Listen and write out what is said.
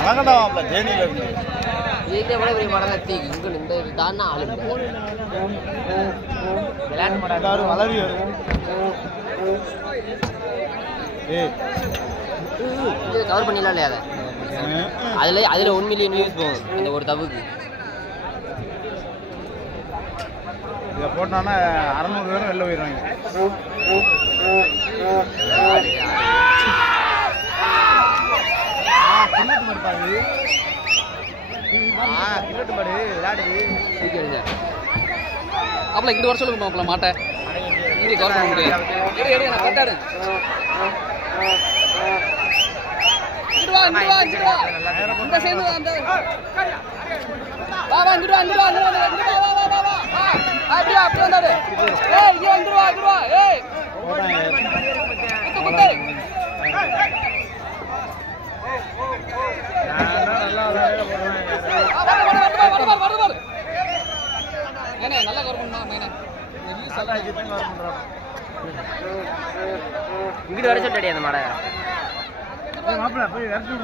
வணக்கம்டா தேனியில இருந்து இதுல எவ்வளவு பெரிய மரம் தான் தீக்கு இங்க இந்த தானா ஆளு விளையாட்டு மரம் எல்லாரும் வளரி வரும் ஏய் இது கவர் பண்ணிடலாம் இல்லையா அதை அதுல 1 மில்லியன் வியூஸ் போகும் இந்த ஒரு தவுக்கு இதை போட்டோன்னா 600 பேரும் வெளில போயிடுவாங்க கிரிக்கெட் மாடு பாரு கிரிக்கெட் மாடு விளையாடுது அப்பல இங்க வர சொல்லுங்க மாப்ள மாட்டை இங்க கவர் பண்ண முடியாது எடு நான் கட்டாடு இங்க வா இந்த சேர்ந்து அந்த வா இங்க வா அப்படியே வந்தாரு ஏய் இங்க வா ஏய் குத்து நல்லா கவர் பண்ணா இங்கிட்டு வர சொல்லிட்டே அந்த மாடை மாப்பிள்ள போய் விரட்டி